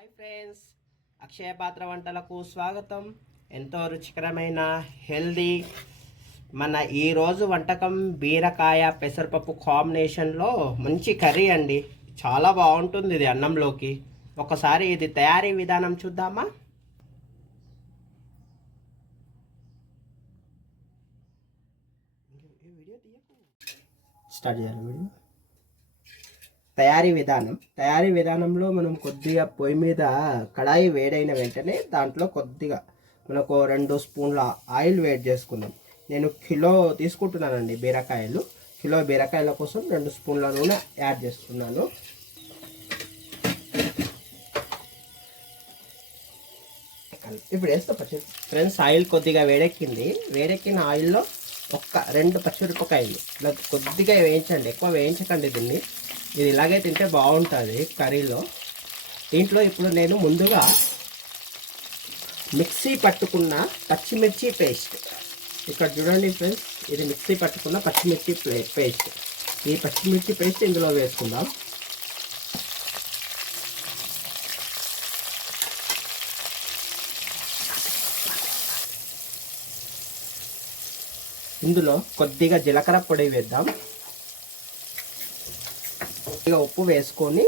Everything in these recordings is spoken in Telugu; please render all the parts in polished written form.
హాయ్ ఫ్రెండ్స్, అక్షయ పాత్ర వంటలకు స్వాగతం. ఎంతో రుచికరమైన హెల్దీ మన ఈరోజు వంటకం బీరకాయ పెసరపప్పు కాంబినేషన్లో మంచి కర్రీ అండి. చాలా బాగుంటుంది ఇది అన్నంలోకి. ఒకసారి ఇది తయారీ విధానం చూద్దామా? స్టార్ట్ చేయాలి వీడియో. తయారీ విధానంలో మనం కొద్దిగా పొయ్యి మీద కడాయి వేడైన వెంటనే దాంట్లో కొద్దిగా మనకు 2 స్పూన్ల ఆయిల్ వేడి చేసుకుందాం. నేను కిలో తీసుకుంటున్నానండి బీరకాయలు. కిలో బీరకాయల కోసం 2 స్పూన్ల నూనె యాడ్ చేస్తున్నాను. ఇప్పుడు వేస్తా ఫ్రెండ్స్. ఆయిల్ కొద్దిగా వేడెక్కిన ఆయిల్లో 2 పచ్చిమిరపకాయలు ఇలా కొద్దిగా వేయించండి, ఎక్కువ వేయించకండి దీన్ని. ఇది ఇలాగే తింటే బాగుంటుంది కర్రీలో. దీంట్లో ఇప్పుడు నేను ముందుగా మిక్సీ పట్టుకున్న పచ్చిమిర్చి పేస్ట్, ఇక్కడ చూడండి ఫ్రెండ్స్, ఇది మిక్సీ పట్టుకున్న పచ్చిమిర్చి పేస్ట్. ఈ పచ్చిమిర్చి పేస్ట్ ఇందులో వేసుకుందాం. ఇందులో కొద్దిగా జీలకర్ర పొడి వేద్దాం. కొద్దిగా ఉప్పు వేసుకొని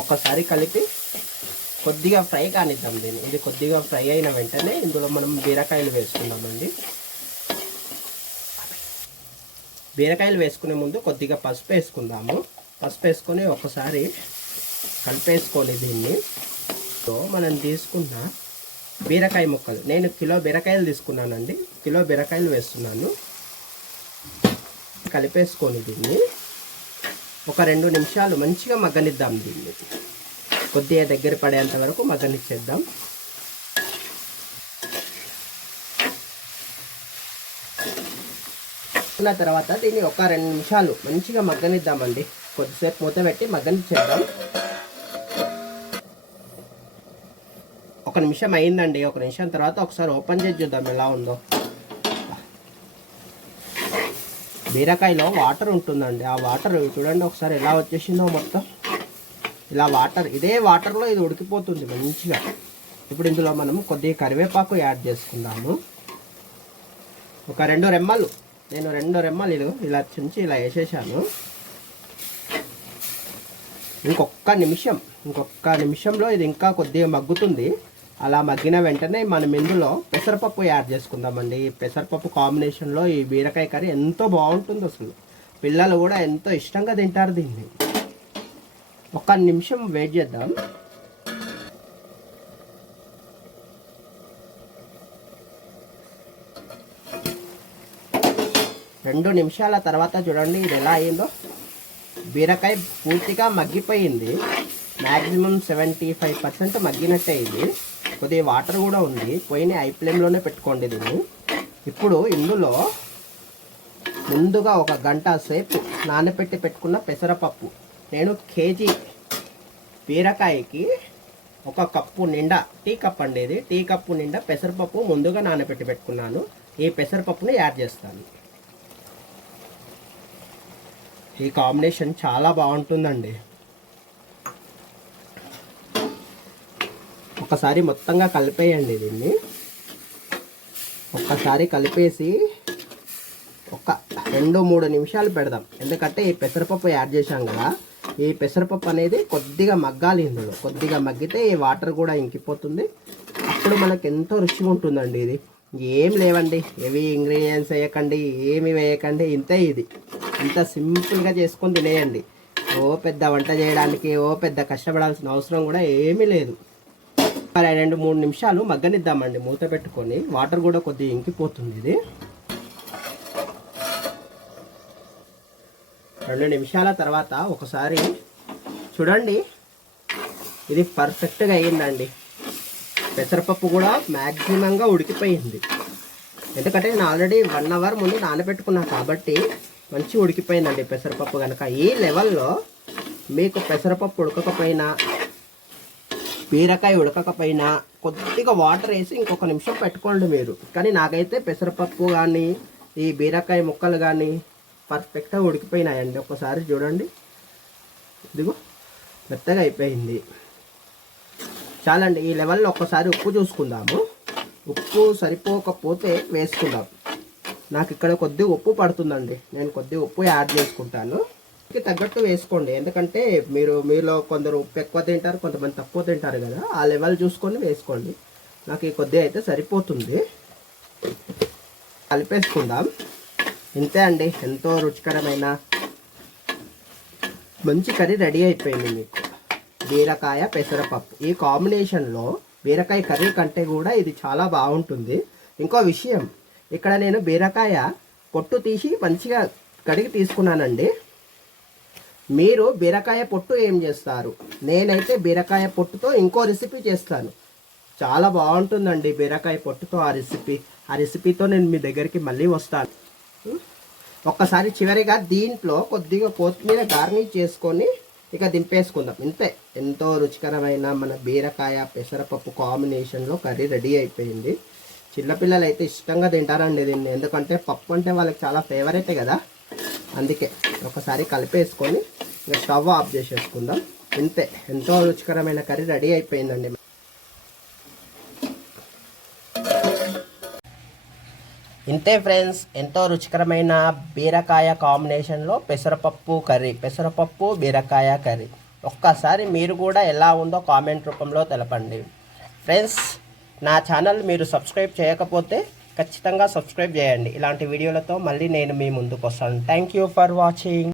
ఒక్కసారి కలిపి కొద్దిగా ఫ్రై కానిద్దాం దీన్ని. ఇది కొద్దిగా ఫ్రై అయిన వెంటనే ఇందులో మనం బీరకాయలు వేసుకుందామండి. బీరకాయలు వేసుకునే ముందు కొద్దిగా పసుపు వేసుకుందాము. పసుపు వేసుకొని ఒకసారి కలిపేసుకొని దీన్ని మనం తీసుకున్న బీరకాయ ముక్కలు, నేను కిలో బీరకాయలు తీసుకున్నానండి. కిలో బీరకాయలు వేస్తున్నాను. కలిపేసుకొని దీన్ని ఒక 2 నిమిషాలు మంచిగా మగ్గనిద్దాం. దీన్ని కొద్దిగా దగ్గర పడేంత వరకు మగ్గనిచ్చేద్దాం. తర్వాత దీన్ని ఒక 2 నిమిషాలు మంచిగా మగ్గనిద్దామండి. కొద్దిసేపు మూత పెట్టి మగ్గనిచ్చేద్దాం. 1 నిమిషం అయిందండి. 1 నిమిషం తర్వాత ఒకసారి ఓపెన్ చేసి చూద్దాం ఎలా ఉందో. బీరకాయలో వాటర్ ఉంటుందండి. ఆ వాటర్ చూడండి ఒకసారి ఎలా వచ్చేసిందో మొత్తం. ఇలా ఇదే వాటర్లో ఇది ఉడికిపోతుంది మంచిగా. ఇప్పుడు ఇందులో మనం కొద్దిగా కరివేపాకు యాడ్ చేసుకుందాము. ఒక 2 రెమ్మలు, నేను 2 రెమ్మలు ఇలా చుంచి ఇలా వేసేసాను. ఇంకొక నిమిషంలో ఇది ఇంకా కొద్దిగా మగ్గుతుంది. అలా మగ్గిన వెంటనే మనం ఇందులో పెసరపప్పు యాడ్ చేసుకుందామండి. ఈ పెసరపప్పు కాంబినేషన్లో ఈ బీరకాయ కర్రీ ఎంతో బాగుంటుంది. అసలు పిల్లలు కూడా ఎంతో ఇష్టంగా తింటారు దీన్ని. 1 నిమిషం వెయిట్ చేద్దాం. రెండు నిమిషాల తర్వాత చూడండి ఇది ఎలా అయిందో. బీరకాయ పూర్తిగా మగ్గిపోయింది. మ్యాక్సిమం 75% మగ్గినట్టే. ఇది కొద్దిగా వాటర్ కూడా ఉంది. పొయ్యిని హై ఫ్లేమ్లోనే పెట్టుకోండి దీన్ని. ఇప్పుడు ఇందులో ముందుగా 1 గంట సేపు నానబెట్టి పెట్టుకున్న పెసరపప్పు, నేను కేజీ బీరకాయకి 1 కప్పు నిండా, టీ కప్ అండి ఇది, టీ కప్పు నిండా పెసరపప్పు ముందుగా నానబెట్టి పెట్టుకున్నాను. ఈ పెసరపప్పుని యాడ్ చేస్తాను. ఈ కాంబినేషన్ చాలా బాగుంటుందండి. ఒకసారి మొత్తంగా కలిపేయండి దీన్ని. ఒక్కసారి కలిపేసి ఒక 2-3 నిమిషాలు పెడదాం. ఎందుకంటే ఈ పెసరపప్పు యాడ్ చేశాం కదా, ఈ పెసరపప్పు అనేది కొద్దిగా మగ్గాలి. ఇందులో కొద్దిగా మగ్గితే ఈ వాటర్ కూడా ఇంకిపోతుంది. అప్పుడు మనకు ఎంతో రుచిగా ఉంటుందండి. ఇది ఏం లేవండి, హెవీ ఇంగ్రీడియంట్స్ వేయకండి, ఏమి వేయకండి. ఇంతే, ఇది ఇంత సింపుల్గా చేసుకొని తినేయండి. పెద్ద వంట చేయడానికి పెద్ద కష్టపడాల్సిన అవసరం కూడా ఏమీ లేదు. 2-3 నిమిషాలు మగ్గనిద్దామండి మూత పెట్టుకొని. వాటర్ కూడా కొద్దిగా ఇంకిపోతుంది. ఇది 2 నిమిషాల తర్వాత ఒకసారి చూడండి, ఇది పర్ఫెక్ట్గా అయ్యిందండి. పెసరపప్పు కూడా మ్యాక్సిమంగా ఉడికిపోయింది. ఎందుకంటే నేను ఆల్రెడీ 1 అవర్ ముందు నానబెట్టుకున్నాను కాబట్టి మంచి ఉడికిపోయిందండి పెసరపప్పు. కనుక ఈ లెవెల్లో మీకు పెసరపప్పు ఉడకకపోయినా, బీరకాయ ఉడకకపోయినా కొద్దిగా వాటర్ వేసి ఇంకొక నిమిషం పెట్టుకోండి మీరు. కానీ నాకైతే పెసరపప్పు కానీ ఈ బీరకాయ ముక్కలు కానీ పర్ఫెక్ట్గా ఉడికిపోయినాయండి. ఒకసారి చూడండి. ఇదిగో మెత్తగా అయిపోయింది. చాలండి. ఈ లెవెల్లో ఒక్కసారి ఉప్పు చూసుకుందాము. ఉప్పు సరిపోకపోతే వేసుకుందాం. నాకు ఇక్కడ కొద్దిగా ఉప్పు పడుతుందండి, నేను కొద్దిగా ఉప్పు యాడ్ చేసుకుంటాను. తగ్గట్టు వేసుకోండి, ఎందుకంటే మీలో కొందరు ఉప్పు ఎక్కువ తింటారు, కొంతమంది తక్కువ తింటారు కదా, ఆ లెవెల్ చూసుకొని వేసుకోండి. నాకు ఈ కొద్దిగా అయితే సరిపోతుంది. కలిపేసుకుందాం. ఇంతే అండి, ఎంతో రుచికరమైన మంచి కర్రీ రెడీ అయిపోయింది మీకు. బీరకాయ పెసరపప్పు ఈ కాంబినేషన్లో బీరకాయ కర్రీ కంటే కూడా ఇది చాలా బాగుంటుంది. ఇంకో విషయం, ఇక్కడ నేను బీరకాయ పొట్టు తీసి మంచిగా కడిగి తీసుకున్నానండి. మీరు బీరకాయ పొట్టు ఏం చేస్తారు? నేనైతే బీరకాయ పొట్టుతో ఇంకో రెసిపీ చేస్తాను, చాలా బాగుంటుందండి బీరకాయ పొట్టుతో ఆ రెసిపీతో నేను మీ దగ్గరికి మళ్ళీ వస్తాను. ఒక్కసారి చివరిగా దీంట్లో కొద్దిగా కొత్తిమీర గార్నిష్ చేసుకొని ఇక దింపేసుకుందాం. ఇంతే, ఎంతో రుచికరమైన మన బీరకాయ పెసరపప్పు కాంబినేషన్లో కర్రీ రెడీ అయిపోయింది. చిన్నపిల్లలు అయితే ఇష్టంగా తింటారండి దీన్ని, ఎందుకంటే పప్పు అంటే వాళ్ళకి చాలా ఫేవరెటే కదా, అందుకే. ఒకసారి కలిపేసుకొని ఇక స్టవ్ ఆఫ్ చేసేసుకుందాం. ఇంతే, ఎంతో రుచికరమైన కర్రీ రెడీ అయిపోయిందండి. ఇంతే ఫ్రెండ్స్, ఎంతో రుచికరమైన బీరకాయ కాంబినేషన్లో పెసరపప్పు బీరకాయ కర్రీ. ఒక్కసారి మీరు కూడా ఎలా ఉందో కామెంట్ రూపంలో తెలపండి. ఫ్రెండ్స్, నా ఛానల్ మీరు సబ్స్క్రైబ్ చేయకపోతే ఖచ్చితంగా సబ్స్క్రైబ్ చేయండి. ఇలాంటి వీడియోలతో మళ్ళీ నేను మీ ముందుకు వస్తాను. Thank you for watching.